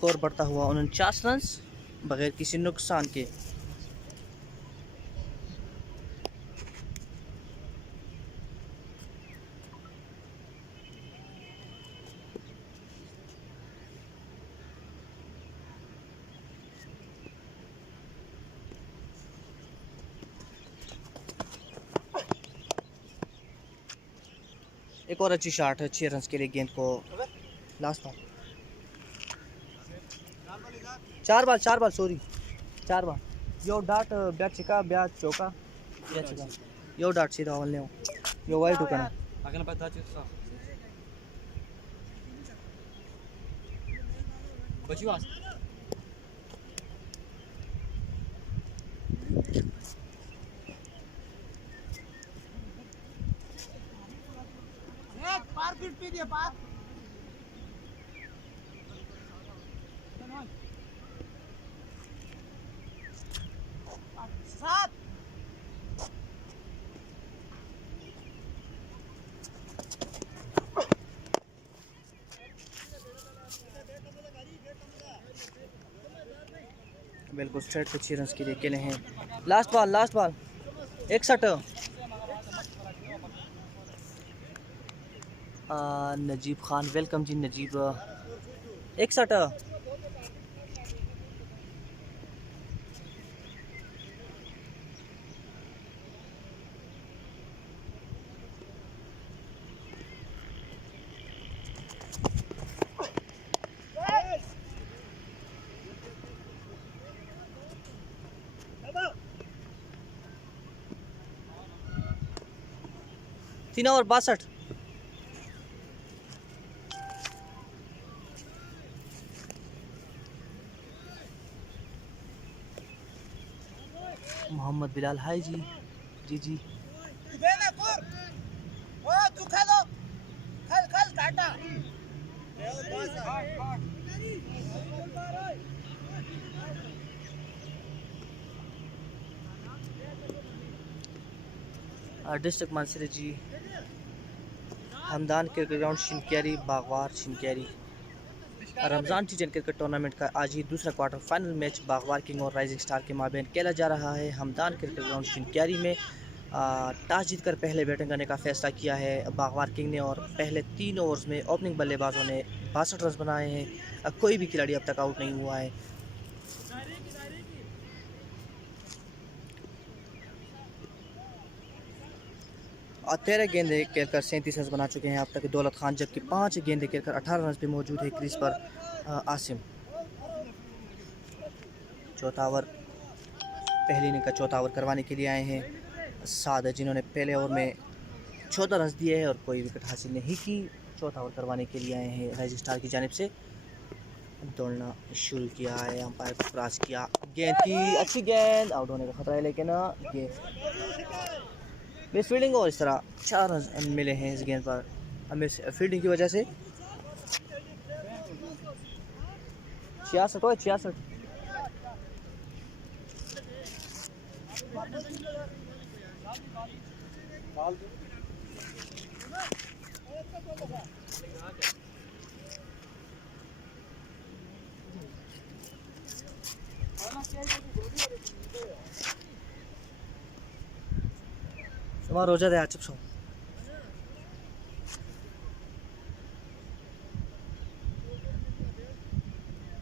Score बढ़ता हुआ 49 run बगैर किसी नुकसान के। एक और अच्छी शॉट है 6 रन के लिए, गेंद को last ball, 4 ball sorry 4 ball यो डाट बैट चिका ब्याट चौका बैट चिका यो डाट सीधा वाले हो यो वाइट होकर akan dapat touch itu बचिवास पार फिट पे दिया पार सात बिल्कुल स्ट्रेट पे 6 रन के लिए अकेले हैं। Last ball 61 Najeeb Khan welcome ji Najeeb 61 3 over 62। Mohammad Bilal hi ji ji ओ तू खेलो खल काटा डिस्ट्रिक्ट मानसरे जी Hamdan cricket ground Shinkiari Bagwar Shinkiari. Ramzan T ten cricket tournament का आज ही दूसरा quarter final match Bagwar king और राइजिंग स्टार के माबैन खेला जा रहा है। हमदान क्रिकेट ग्राउंड शिनक्यारी में टॉस जीतकर पहले बैटिंग करने का फैसला किया है बागवार किंग ने और पहले 3 ओवर्स में ओपनिंग बल्लेबाजों ने 62 रन बनाए हैं। कोई भी खिलाड़ी अब तक आउट नहीं हुआ है। और 13 गेंदे खेलकर 37 रन बना चुके हैं अब तक दौलत खान, जबकि 5 गेंदे खेलकर 18 रन पे मौजूद है क्रीज पर आसिम। चौथा ओवर पहली इनिंग का चौथा ओवर करवाने के लिए आए हैं साद, जिन्होंने पहले ओवर में 14 रन दिए हैं और कोई विकेट हासिल नहीं की। चौथा ओवर करवाने के लिए आए हैं राइजिंग स्टार की जानिब से। दौड़ना शुरू किया है, अंपायर को क्रॉस किया, गेंद की अच्छी गेंद, आउट होने का खतरा है लेकिन ये मिस फील्डिंग और इस तरह 4 रन मिले हैं इस गेंद पर मिस फील्डिंग की वजह से। 66 तुम्हारा रोजा दे आचिप सो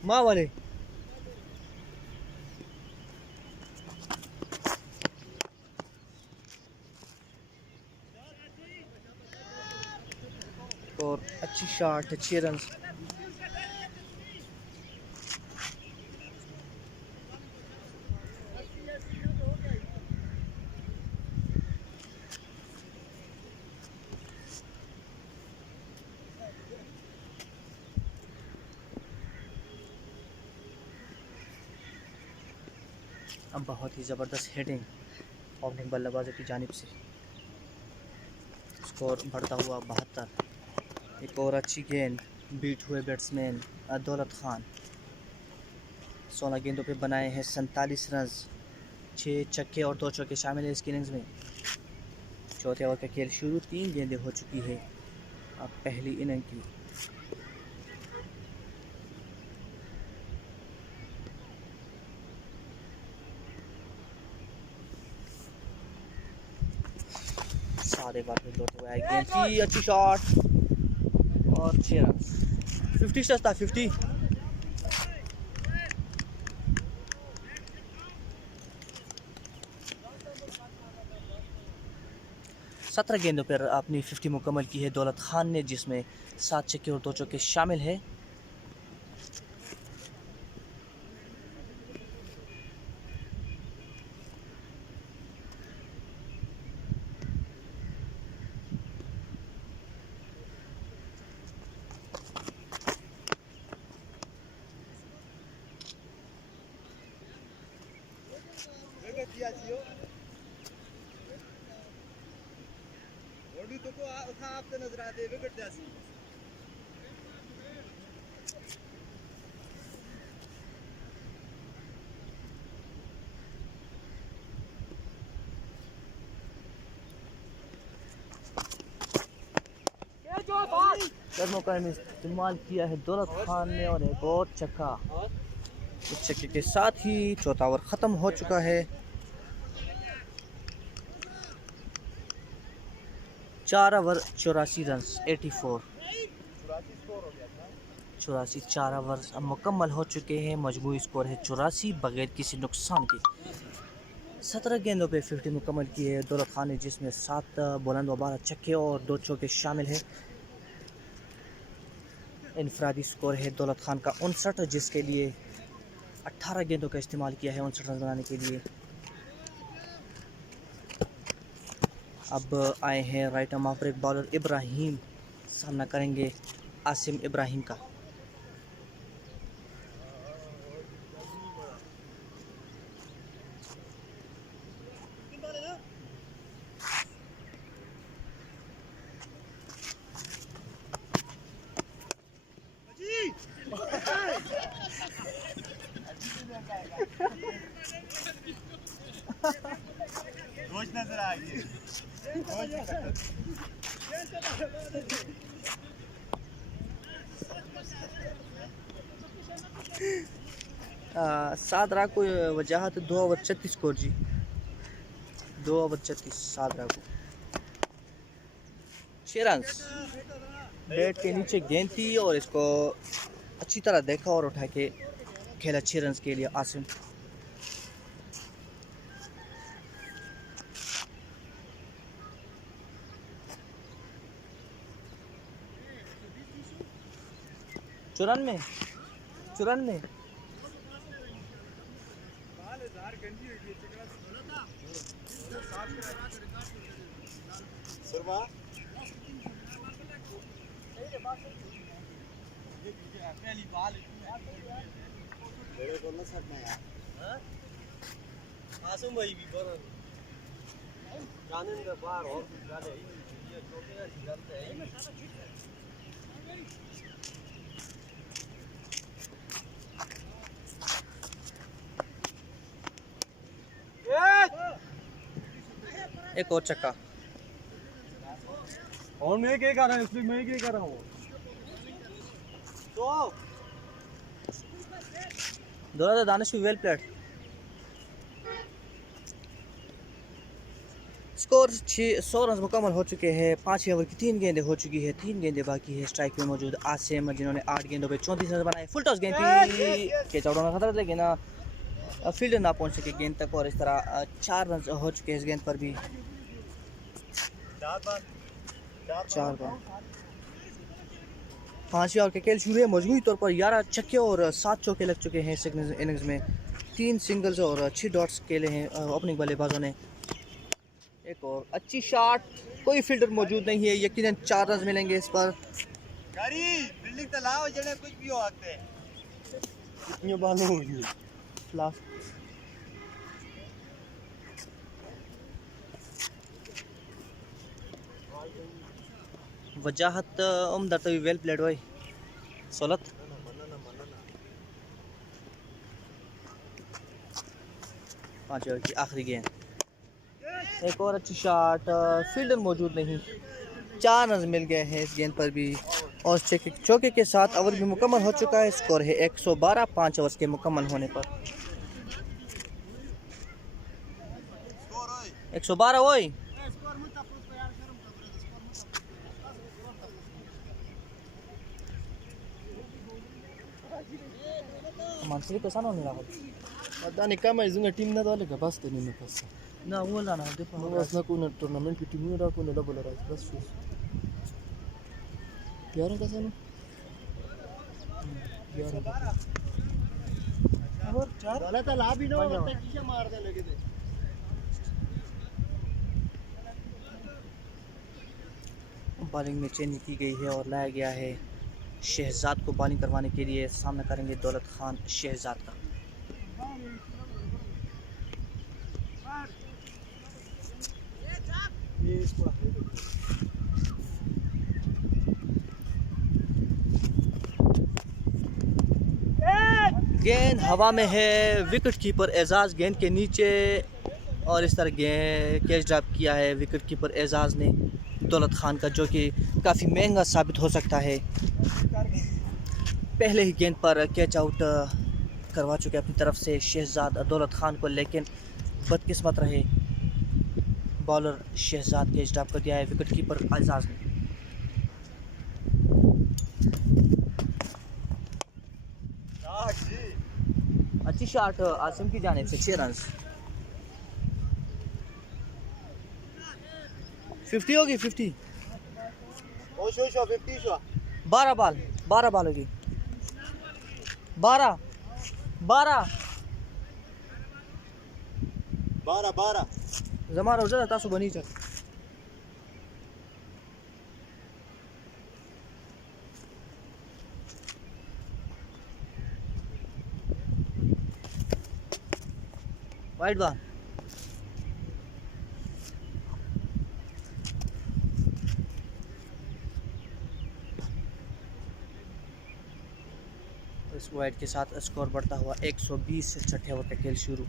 माँ वाले और अच्छी शॉट 6 रन। अब बहुत ही ज़बरदस्त हेडिंग ओपनिंग बल्लेबाजों की जानिब से। स्कोर बढ़ता हुआ 72। एक और अच्छी गेंद, बीट हुए बैट्समैन दौलत खान। 16 गेंदों पे बनाए हैं 47 रन, 6 छक्के और 2 चौके शामिल है इसकी इनिंग्स में। चौथे ओवर का खेल शुरू, 3 गेंदें हो चुकी है अब पहली इनिंग की। साद एक बार फिर दौड़ते हुए आए गेंद, अच्छी शॉट और 6 रन। 50 सस्ता 50। सत्रह गेंदों पर अपनी 50 मुकम्मल की है दौलत खान ने, जिसमें 7 छक्के और 2 चौके शामिल है। नजर आते विकेट जैसी कदमों का इस्तेमाल किया है दौलत खान ने और एक और छक्का। इस छक्के के साथ ही चौथा ओवर ख़त्म हो चुका है। 4 ओवर 84 रन 84। 84 4 ओवर अब मुकम्मल हो चुके हैं। मजमूई स्कोर है 84 बगैर किसी नुकसान के। 17 गेंदों पे 50 मुकम्मल की है दौलत खान ने, जिसमें 7 बुलंद व 12 छक्के और 2 चौके शामिल है। इनफरादी स्कोर है दौलत खान का 59, जिसके लिए 18 गेंदों का इस्तेमाल किया है 59 रन बनाने के लिए। अब आए हैं right arm off break bowler Ibrahim, सामना करेंगे आसिम इब्राहिम का। रोज नजर आ गई सादरा को वजाहत 2 ओवर 36 स्कोर जी, 2 ओवर 36 सादरा को 6 रन। बैट के नीचे गेंद थी और इसको अच्छी तरह देखा और उठा के खेला 6 रन के लिए आसिम। चौरानवे पहली बाल आसम भाई भी बड़ा जानन का बाहर और ज्यादा ये छोटे जाते हैं। एक और छक्का। और मैं क्या कर रहा हूँ इसमें, मैं क्या कर रहा हूँ तो दोनों दानिश भी वेल प्लेड। स्कोर 100 रन मुकम्मल हो चुके हैं। 5 ओवर की 3 गेंदें हो चुकी है, 3 गेंदें बाकी है। स्ट्राइक में मौजूद आसिम, जिन्होंने 8 गेंदों पे 34 रन बनाए। फुल टॉस गेंद थी, कैच आउट होना खतरा, लेकिन फील्डर ना पहुंच सके गेंद तक और इस तरह 4 रन हो चुके हैं इस गेंद पर भी। 4 बार 5 ओवर के खेल शुरू है। मजमूई तौर पर 11 छक्के और 7 चौके लग चुके हैं इस इनिंग्स में। 3 सिंगल्स और 6 डॉट्स खेले हैं ओपनिंग बल्लेबाजों ने। एक और अच्छी शॉट, कोई फील्डर मौजूद नहीं है, यकीनन 4 रन मिलेंगे इस पर। गाड़ी बिल्डिंग तलाव जड़े कुछ भी हो सकते हैं। कितनी बाल होगी लास्ट वजाहत उम्दा तभी वेल प्लेड भाई सोलत। पाँच ओवर की आखिरी गेंद, एक और अच्छी शॉट, फील्डर मौजूद नहीं। 4 रन मिल गए हैं इस गेंद पर भी और चौके के साथ ओवर भी मुकम्मल हो चुका है। स्कोर है 112 5 ओवर्स के मुकम्मल होने पर। 112 वही Mansuri kesan on nila. Adani kama izunga team na dole gabas to nino pasa. Na wala na defa. No was na kuna tournament ki team ra kuna double ra bas shoes. Pyara ka sano? Pyara. और चार वाला तो ला भी ना और तक कीजे मार दे लगे थे बॉलिंग में चेंज की गई है और लाया गया है शहजाद को बॉलिंग करवाने के लिए। सामना करेंगे दौलत खान शहजाद का। ये इसको गेंद हवा में है, विकेट कीपर एजाज गेंद के नीचे और इस तरह कैच ड्रॉप किया है विकेट कीपर एजाज ने दौलत खान का, जो कि काफ़ी महंगा साबित हो सकता है। पहले ही गेंद पर कैच आउट करवा चुके अपनी तरफ से शहजाद दौलत खान को, लेकिन बदकिस्मत रहे बॉलर शहजाद कैच ड्रॉप कर दिया है विकेट कीपर एजाज ने। अच्छी शॉट आसिम की जानिब से 6 रन। 50 होगी 50। ओ शो 50 शो 12 बॉल होगी 12 जमा हो जाता तासु बनी चल। वाइड बॉल इस वाइड के साथ स्कोर बढ़ता हुआ 120 से छठे ओवर का खेल शुरू।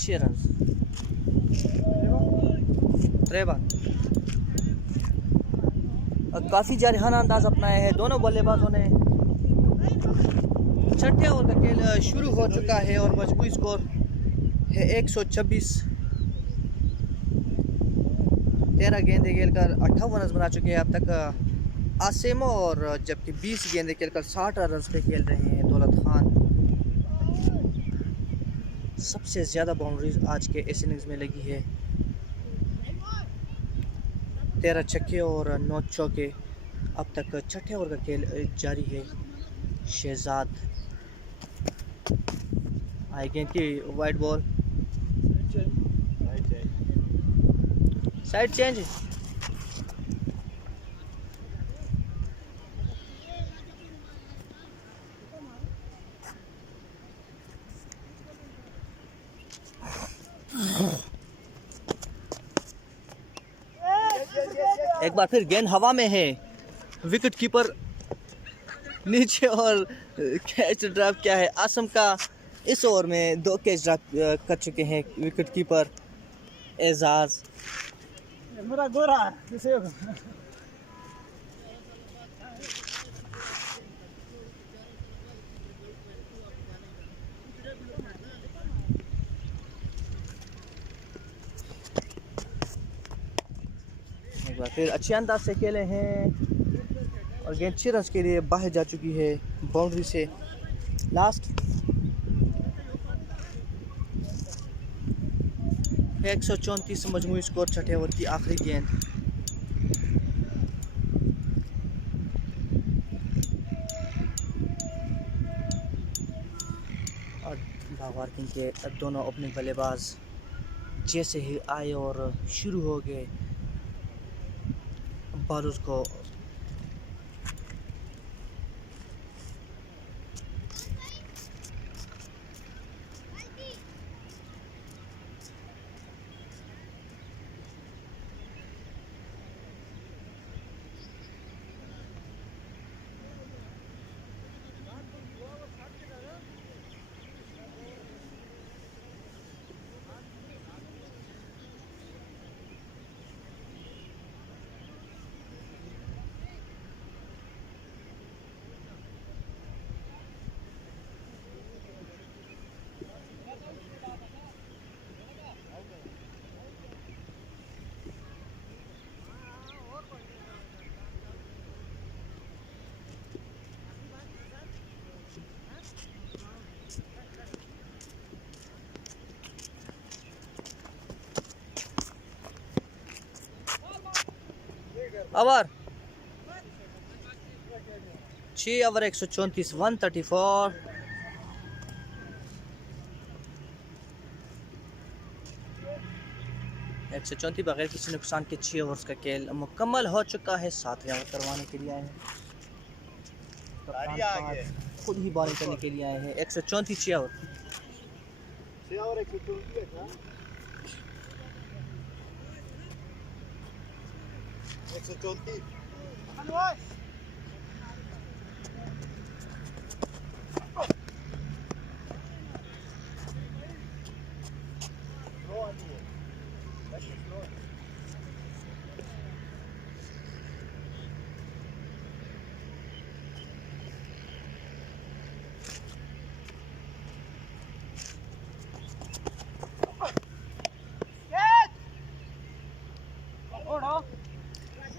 छह रन काफ़ी जारहाना अंदाज अपनाया है दोनों बल्लेबाजों ने। छठे ओवर का खेल शुरू हो चुका है और मजबूरी स्कोर है 126। 13 गेंदें खेलकर 58 रन बना चुके हैं अब तक आसिम, और जबकि 20 गेंदें खेलकर 60 रन पे खेल रहे हैं दौलत खान। सबसे ज़्यादा बाउंड्रीज आज के इस इनिंग्स में लगी है। 13 छक्के और 9 चौके। अब तक छठे ओवर का खेल जारी है। शहजाद आई गेंद की वाइड बॉल, साइड चेंज। एक बार फिर गेंद हवा में है, विकेट कीपर नीचे और कैच ड्रॉप किया है आसम का। इस ओवर में 2 कैच ड्रॉप कर चुके हैं विकेट कीपर एजाज। मेरा गोरा किसे एक बार फिर अच्छे अंदाज से खेले हैं और गेंद 6 रन के लिए बाहर जा चुकी है बाउंड्री से। लास्ट 134 मजमूई स्कोर छठे ओवर की आखिरी गेंद। और भावार्किंग के दोनों ओपनिंग बल्लेबाज जैसे ही आए और शुरू हो गए बॉलर्स को ओवर 6 ओवर 134 134। एक सौ 34 बगैर किसी नुकसान के 6 ओवर्स का खेल मुकम्मल हो चुका है। 7वें ओवर करवाने के लिए आए हैं, खुद ही बॉलिंग करने के लिए आए हैं। 134 6 ओवर। 134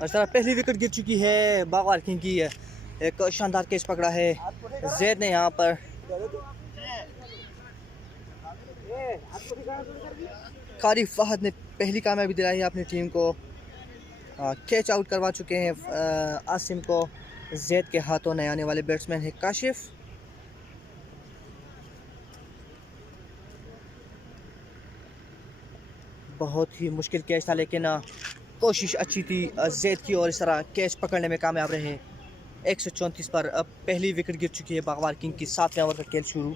इस तरह पहली विकेट गिर चुकी है बाबर किंग की। एक शानदार कैच पकड़ा है जैद ने यहाँ पर। कारी फहद ने पहली कामयाबी दिलाई है अपनी टीम को। कैच आउट करवा चुके हैं आसिम को। जैद के हाथों नए आने वाले बैट्समैन है काशिफ। बहुत ही मुश्किल कैच था लेकिन कोशिश अच्छी थी जैद की और इस तरह कैच पकड़ने में कामयाब रहे। 134 पर अब पहली विकेट गिर चुकी है बागवार किंग की। 7वें ओवर का खेल शुरू।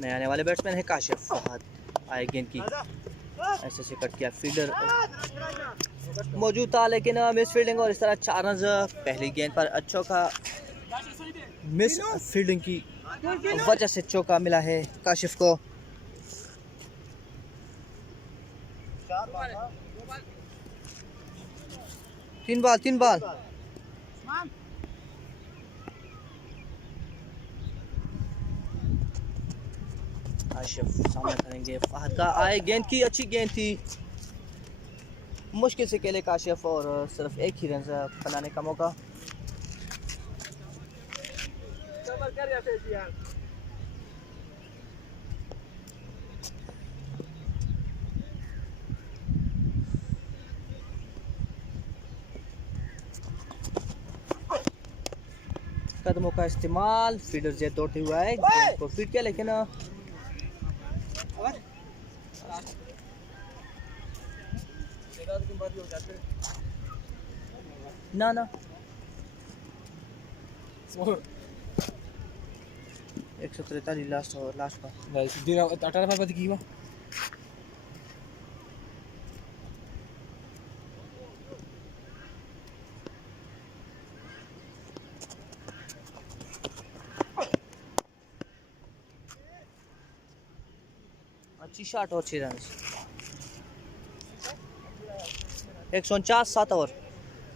नए आने वाले बैट्समैन है काशिफ फहद। आए गेंद की ऐसे से कट किया, फील्डर मौजूद था लेकिन मिस फील्डिंग और इस तरह 4 रन पहली गेंद पर अच्छों का मिस फील्डिंग की वजह से चौका मिला है काशिफ को। तीन बॉल काशिफ सामना करेंगे फहद का। आए गेंद की अच्छी गेंद थी, मुश्किल से खेले काशिफ और सिर्फ एक ही रन बनाने का मौका। कदमों का इस्तेमाल, फील्डर जेद दौड़ते हुए आए, गेंद को फीड किया लेकिन ना 143 लास्ट का 18 की हुआ। अच्छी शॉट और 6 रन। 149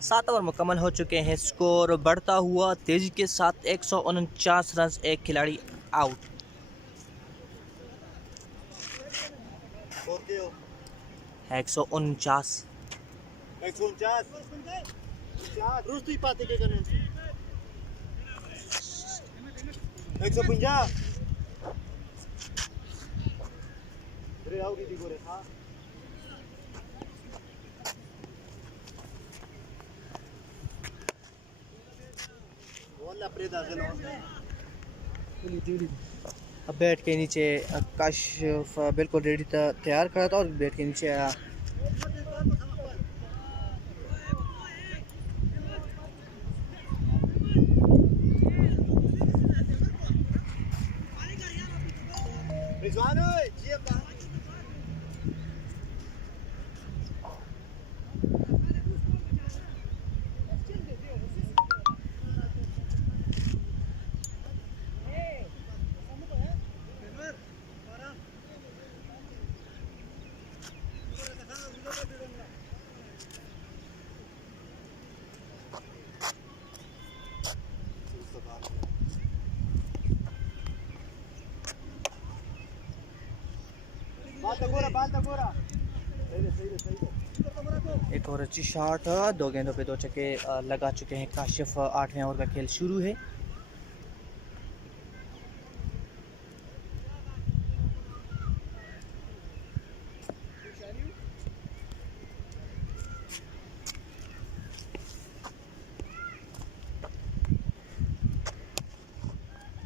7 ओवर मुकम्मल हो चुके हैं। स्कोर बढ़ता हुआ तेजी के साथ 149 रन, एक खिलाड़ी आउट। है 149 150 अब बैट के नीचे काशिफ बिल्कुल रेडी था, तैयार करा था और बैट के नीचे आया। Balta agora. एक और अच्छी शॉट, 2 गेंदों पे 2 छक्के लगा चुके हैं काशिफ। 8वें ओवर का खेल शुरू है।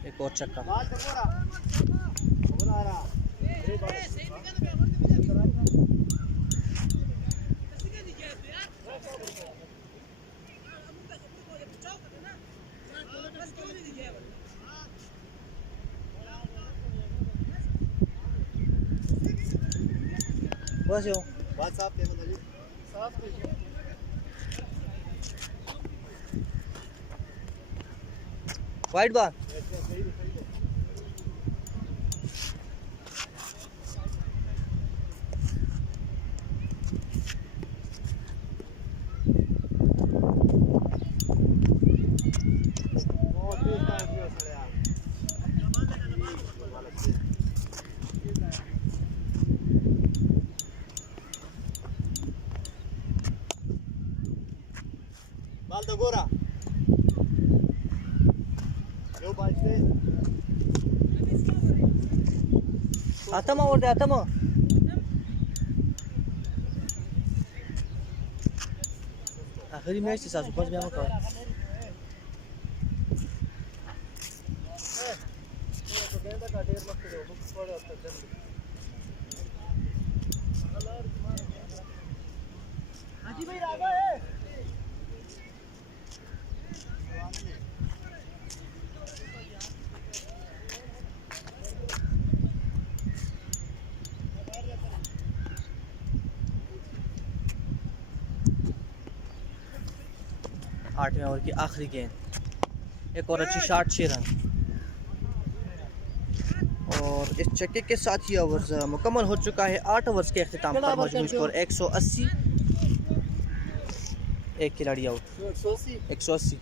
एक और छक्का। बस यो wide ball. Baldagora. Eu baixei. Atama orada atama. आखिरी मैच से सासू पास ब्याह कर। हाजी भाई रागा है। 8वें ओवर की आखिरी गेंद। एक और अच्छी शॉट, 6 रन। और इस छक्के के साथ ही ओवर्स मुकम्मल हो चुका है। 8 ओवर्स के अख्तिताम पर मजमूई स्कोर 180। एक खिलाड़ी आउट। 180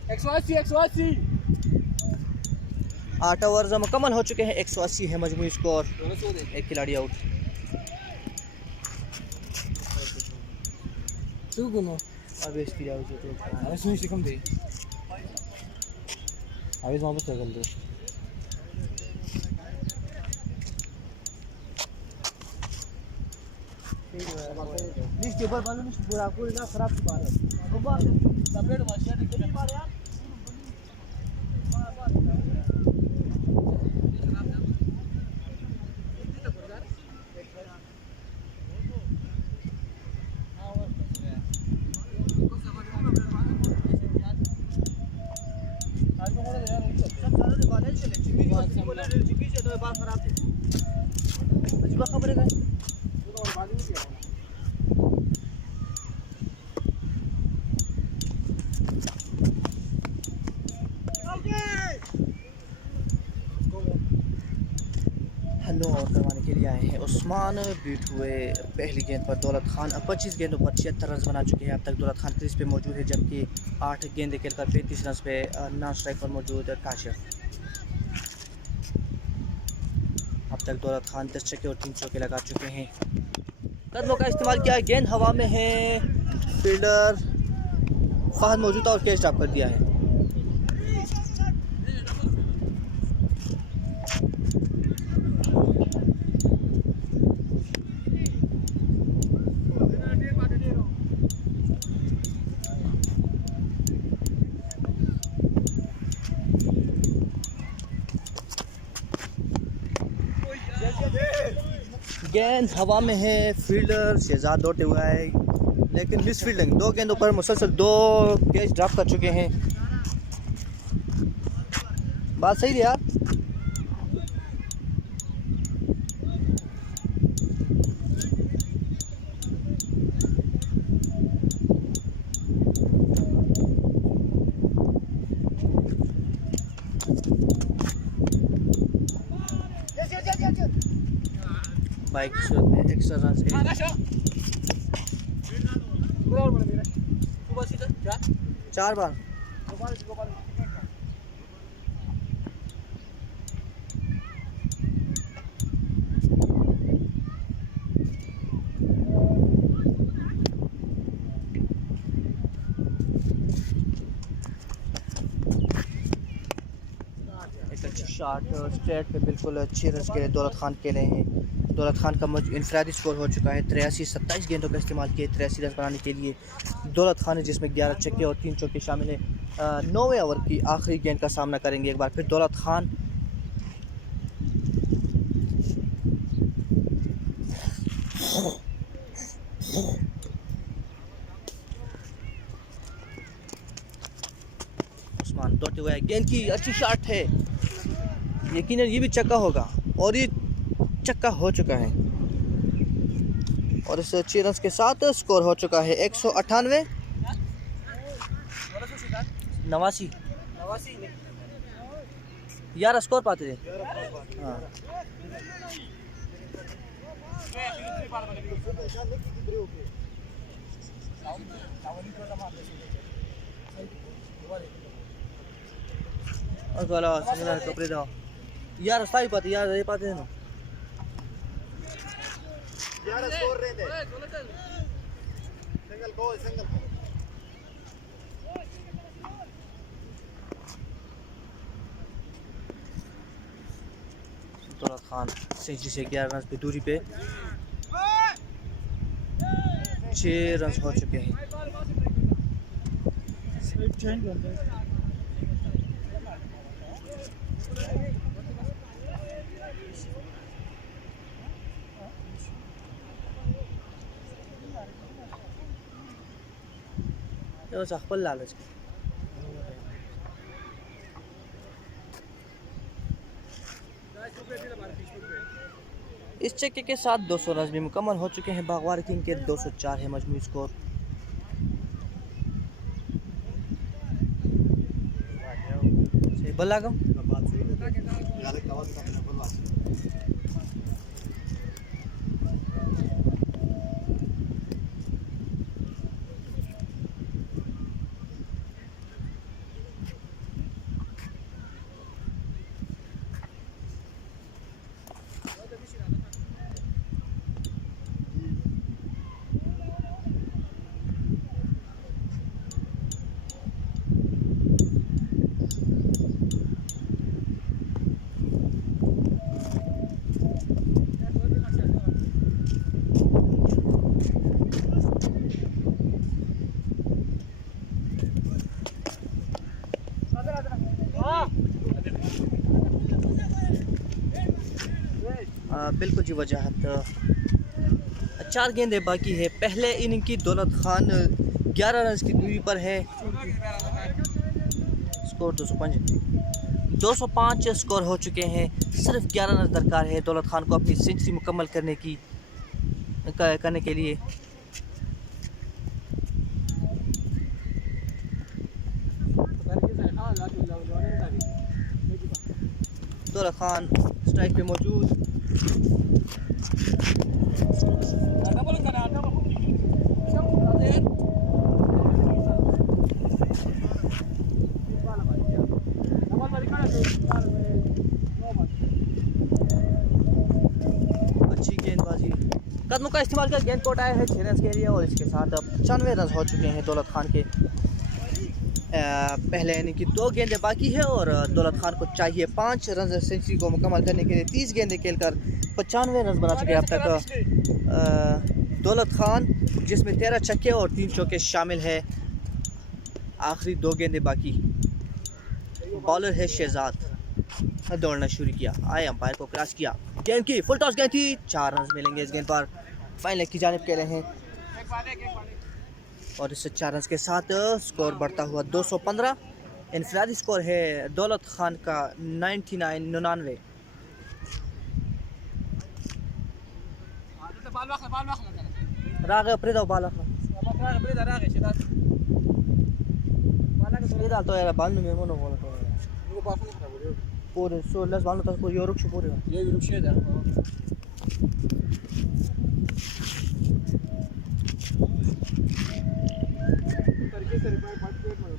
8 ओवर्स मुकम्मल हो चुके हैं। 180 है मजमूई स्कोर। एक खिलाड़ी आउट। अब इसकी आउट है तो अजीबा खबर है। हेलो और करवाने के लिए आए हैं उस्मान। बीट हुए पहली गेंद पर दौलत खान। अब 25 गेंदों पर 76 रन बना चुके हैं। अब तक दौलत खान क्रीज पे मौजूद है, जबकि 8 गेंदें खेलकर 35 रन पे नॉन स्ट्राइक पर मौजूद है काशिफ। अब तक दौलत खान 10 छक्के और 3 चौके लगा चुके हैं। कदमों का इस्तेमाल किया, गेंद हवा में है। फील्डर फहद मौजूद था और कैच ड्रॉप कर दिया है। गेंद हवा में है। फील्डर शहजाद लौटे हुआ है, लेकिन मिस फील्डिंग। 2 गेंदों पर मुसलसल 2 कैच ड्रॉप कर चुके हैं। बात सही है यार। बाइक एक्स्ट्रा रन 4 बार। शॉट स्ट्रेट पे बिल्कुल 6 रन के लिए दौलत खान खेले हैं। दौलत खान का इनफरादी स्कोर हो चुका है 83। 27 गेंदों का इस्तेमाल किए 83 रन बनाने के लिए दौलत खान है, जिसमें 11 छक्के और 3 चौके शामिल हैं। 9वें ओवर की आखिरी गेंद का सामना करेंगे एक बार फिर दौलत खान। उस्मान दौड़ते हुए गेंद की अच्छी शॉट है, यकीनन ये भी चक्का होगा और ये चक्का हो चुका है और इस 6 रन के साथ स्कोर हो चुका है 198। 89 11 स्कोर पाते थे। हाँ कपड़े दो यार सही पाते यार ये पाते हैं ना यार स्कोर रहते सिंगल गोल सिंगल दौलत खान सेंचुरी से 11 रन की दूरी पे 6 रन हो चुके हैं। खपल लालच इस चक्के के साथ 200 रन भी मुकम्मल हो चुके हैं। बागवार किंग के 204 है मजमूई स्कोर। बल्लागम बिल्कुल जी वजाहत। 4 गेंदें बाकी है पहले इनिंग की। दौलत खान 11 रन की दूरी पर है। स्कोर 205 स्कोर हो चुके हैं। सिर्फ 11 रन दरकार है दौलत खान को अपनी सेंचुरी मुकम्मल करने के लिए। दौलत खान स्ट्राइक पे मौजूद। अच्छी गेंदबाजी कदमों का इस्तेमाल कर गेंद कोट आया है 6 रन के लिए और इसके साथ 95 रन हो चुके हैं दौलत खान के। पहले इनिंग की 2 गेंदें बाकी है और दौलत खान को चाहिए 5 रन सेंचुरी को मुकम्मल करने के लिए। 30 गेंदें खेलकर 95 रन बना चुके हैं अब तक दौलत खान, जिसमें 13 छक्के और 3 चौके शामिल है। आखिरी 2 गेंदें बाकी। बॉलर है शहजाद, दौड़ना शुरू किया, आए अंपायर को क्रॉस किया, गेंद की फुल टॉस गेंद थी। 4 रन मिलेंगे इस गेंद पर। फाइनल की जानिब के रहे हैं और इस 4 रन के साथ स्कोर बढ़ता हुआ 215। इनफरादी स्कोर है दौलत खान का 99। रागे प्रेदा बाला प्रेदा तो यार बाल में मोनो बोला तो पूरे 16 बाल तक पूरी और रुक पूरे ये रुक शे दे करके तेरे पे पार्टिसिपेट में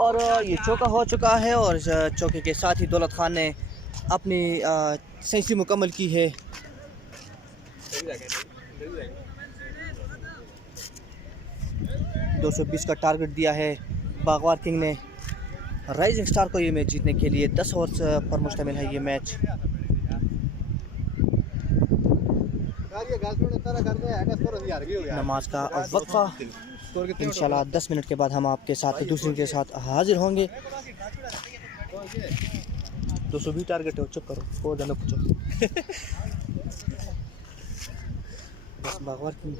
और ये चौका हो चुका है और इस चौके के साथ ही दौलत खान ने अपनी सेंचुरी मुकम्मल की है। 220 का टारगेट दिया है बागवार किंग ने राइजिंग स्टार को ये मैच जीतने के लिए। 10 ओवर पर मुश्तमिल है ये मैच। नमाज का वक्फा, इंशाल्लाह 10 मिनट के बाद हम आपके साथ दूसरे के साथ हाजिर होंगे। 220 टारगेट है, चुप करो, को कुछ बस बागवार किंग